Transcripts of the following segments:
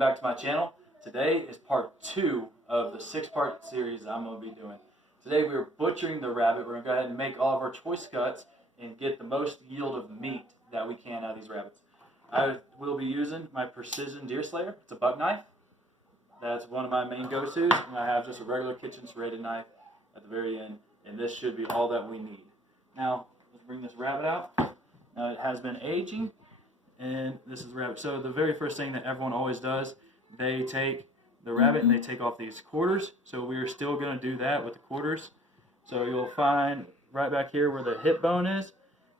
back to my channel. Today is part 2 of the 6-part series I'm going to be doing. Today we are butchering the rabbit. We're going to go ahead and make all of our choice cuts and get the most yield of meat that we can out of these rabbits. I will be using my Precision Deer Slayer. It's a buck knife. That's one of my main go-tos, and I have just a regular kitchen serrated knife at the very end, and this should be all that we need. Now, let's bring this rabbit out. Now, it has been aging, and this is the rabbit. So the very first thing that everyone always does, they take the rabbit and they take off these quarters. So we are still going to do that with the quarters. So you'll find right back here where the hip bone is,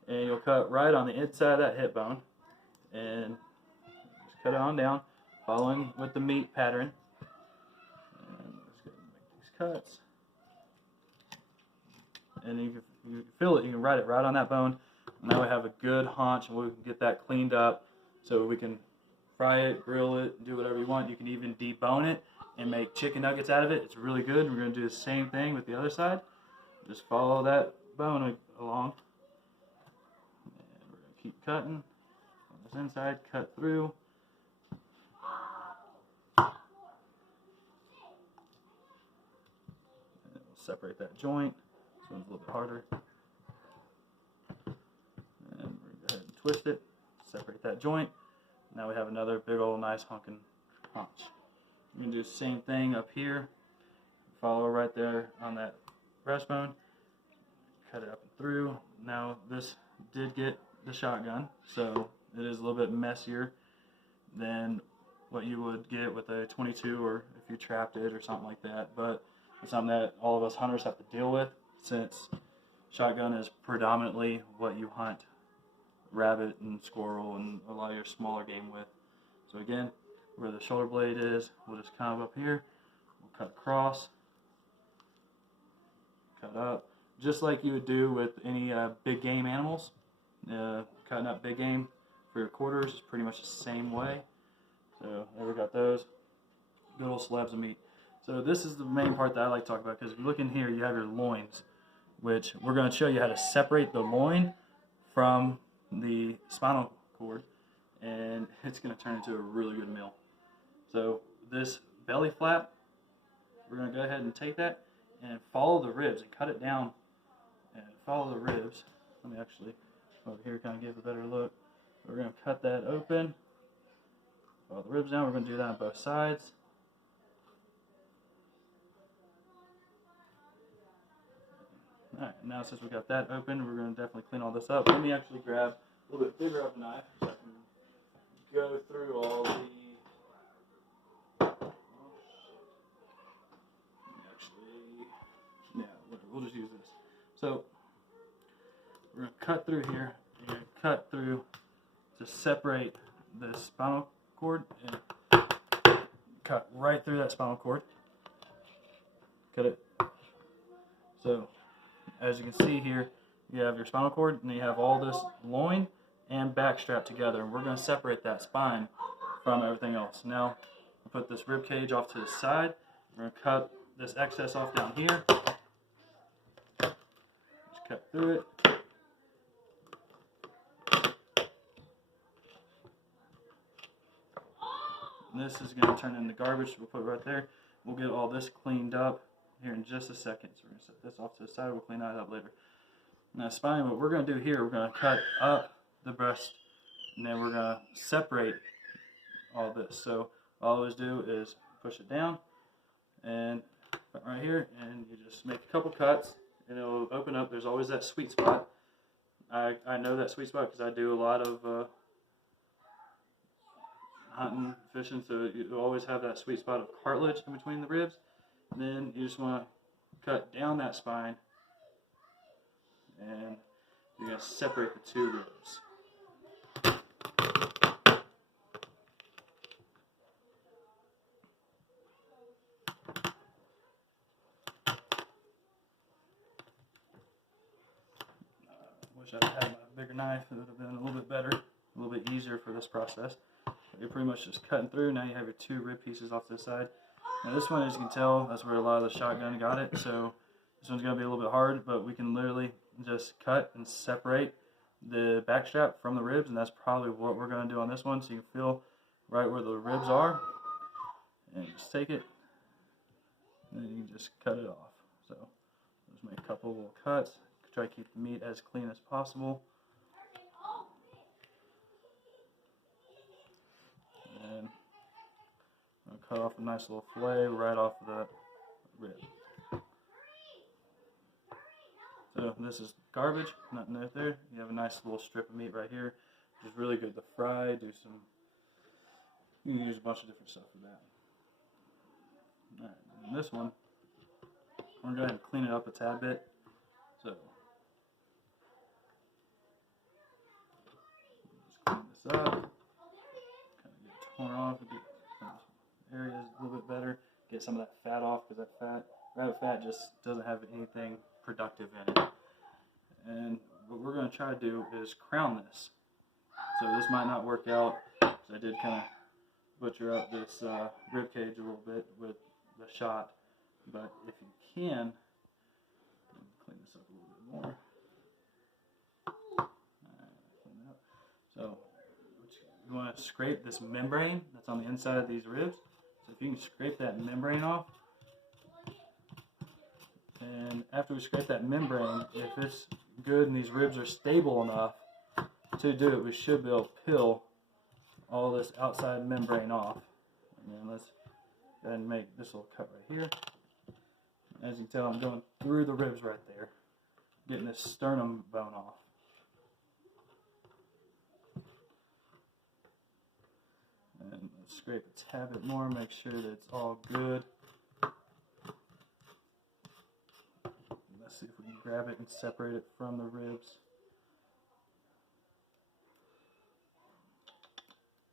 and you'll cut right on the inside of that hip bone, and just cut it on down, following with the meat pattern. And let's go make these cuts. And you can feel it, you can write it right on that bone. Now we have a good haunch, and we can get that cleaned up so we can fry it, grill it, do whatever you want. You can even debone it and make chicken nuggets out of it. It's really good. We're going to do the same thing with the other side. Just follow that bone along. And we're going to keep cutting on this inside, cut through. And we'll separate that joint. This one's a little bit harder. And we're going to go ahead and twist it, separate that joint. Now we have another big old nice honking haunch. We're going to do the same thing up here. Follow right there on that breastbone. Cut it up and through. Now this did get the shotgun, so it is a little bit messier than what you would get with a 22 or if you trapped it or something like that. But it's something that all of us hunters have to deal with, since shotgun is predominantly what you hunt rabbit and squirrel and a lot of your smaller game with. So again, where the shoulder blade is, we'll just kind of up here, we'll cut across, cut up, just like you would do with any big game animals. Cutting up big game for your quarters is pretty much the same way. So there we got those good old slabs of meat. So this is the main part that I like to talk about, because if you look in here, you have your loins, which we're going to show you how to separate the loin from the spinal cord, and it's going to turn into a really good meal. So this belly flap, we're going to go ahead and take that and follow the ribs and cut it down and follow the ribs. Let me actually over here kind of give a better look. We're going to cut that open, follow the ribs down. We're going to do that on both sides. Alright, now since we got that open, we're going to definitely clean all this up. Let me actually grab a little bit bigger of a knife so I can go through all the... we'll just use this. So, we're going to cut through here. You're going to cut through to separate the spinal cord, and cut right through that spinal cord. Cut it. So, as you can see here, you have your spinal cord, and you have all this loin and back strap together. And we're going to separate that spine from everything else. Now, we'll put this rib cage off to the side. We're going to cut this excess off down here. Just cut through it. And this is going to turn into garbage. We'll put it right there. We'll get all this cleaned up here in just a second. So we're going to set this off to the side. We'll clean that up later. Now spine, what we're going to do here, we're going to cut up the breast, and then we're going to separate all this. So all I always do is push it down and put right here, and you just make a couple cuts, and it'll open up. There's always that sweet spot. I know that sweet spot because I do a lot of hunting, fishing, so you always have that sweet spot of cartilage in between the ribs. And then you just want to cut down that spine, and you're going to separate the two ribs. Wish I had a bigger knife. It would have been a little bit better, a little bit easier for this process. You're pretty much just cutting through. Now you have your two rib pieces off to the side. Now this one, as you can tell, that's where a lot of the shotgun got it. So this one's going to be a little bit hard, but we can literally just cut and separate the back strap from the ribs, and that's probably what we're going to do on this one. So you can feel right where the ribs are. and just take it, and then you just cut it off. So just make a couple little cuts. Try to keep the meat as clean as possible. And I'm gonna cut off a nice little fillet right off of the rib. So this is garbage, nothing right there. You have a nice little strip of meat right here, which is really good to fry. Do some, you can use a bunch of different stuff for that. Alright, and this one, we're gonna go ahead and clean it up a tad bit. So just clean this up, kind of get torn off, get some areas a little bit better, get some of that fat off, because that rabbit fat just doesn't have anything productive in it. And what we're going to try to do is crown this. So this might not work out, because I did kind of butcher up this rib cage a little bit with the shot, but if you can, clean this up a little bit more. Clean it up. So you want to scrape this membrane that's on the inside of these ribs. So if you can scrape that membrane off, and after we scrape that membrane, if it's good and these ribs are stable enough to do it, we should be able to peel all this outside membrane off. And then let's go ahead and make this little cut right here. As you can tell, I'm going through the ribs right there, getting this sternum bone off. And let's scrape a tad bit more, make sure that it's all good. Let's see if we can grab it and separate it from the ribs.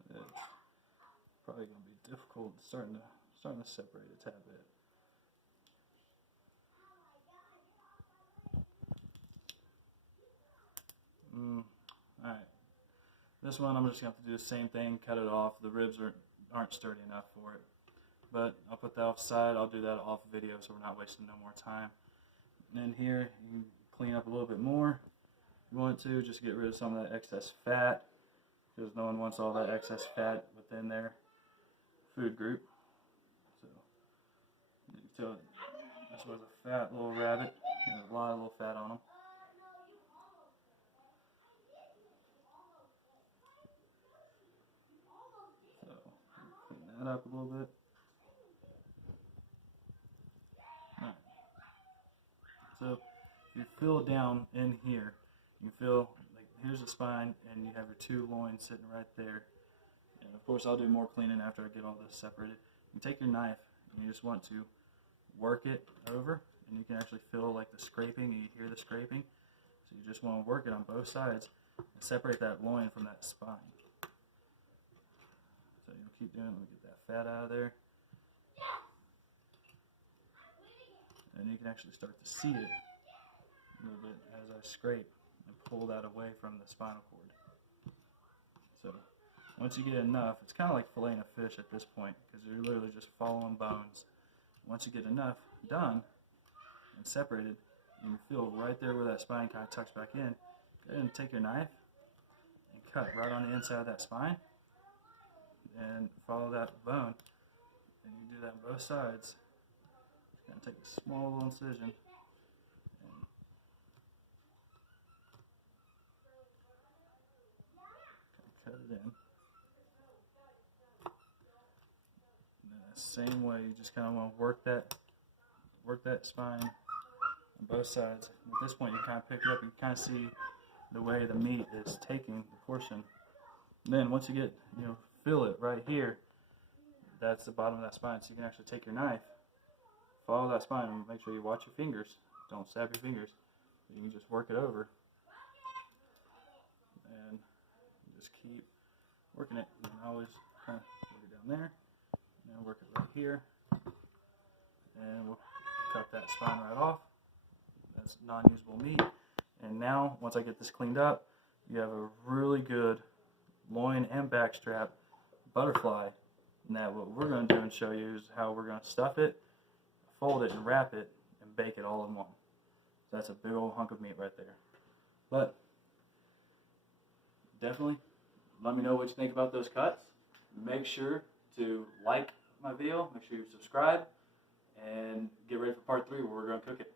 It's probably going to be difficult, starting to separate a tad bit. Alright, this one I'm just going to have to do the same thing, cut it off. The ribs aren't sturdy enough for it. But I'll put that off the side, I'll do that off video so we're not wasting no more time. And then here, you can clean up a little bit more if you want to, just get rid of some of that excess fat, because no one wants all that excess fat within their food group. So, you can tell this was a fat little rabbit, there's a lot of little fat on them. So, clean that up a little bit. Alright. So, if you feel down in here, you feel like here's the spine, and you have your two loins sitting right there. And of course, I'll do more cleaning after I get all this separated. You take your knife, and you just want to work it over, and you can actually feel like the scraping, and you hear the scraping. So you just want to work it on both sides and separate that loin from that spine. So you'll keep doing it. Let me get that fat out of there. And you can actually start to see it a little bit as I scrape and pull that away from the spinal cord. So once you get enough, it's kind of like filleting a fish at this point, because you're literally just following bones. Once you get enough done and separated, you can feel right there where that spine kind of tucks back in. Go ahead and take your knife and cut right on the inside of that spine and follow that bone. And you do that on both sides. Just going to take a small little incision and cut it in. And then the same way, you just kind of want to work that spine on both sides. At this point, you kind of pick it up and kind of see the way the meat is taking the portion. And then once you get, feel it right here, that's the bottom of that spine. So you can actually take your knife, follow that spine, and make sure you watch your fingers. Don't stab your fingers. You can just work it over. And just keep working it. You can always kind of work it down there, and work it right here. And we'll cut that spine right off. That's non-usable meat. And now, once I get this cleaned up, you have a really good loin and back strap butterfly. Now what we're going to do and show you is how we're going to stuff it, fold it, and wrap it, and bake it all in one. So that's a big old hunk of meat right there. But definitely let me know what you think about those cuts. Make sure to like my video, make sure you subscribe, and get ready for part 3 where we're going to cook it.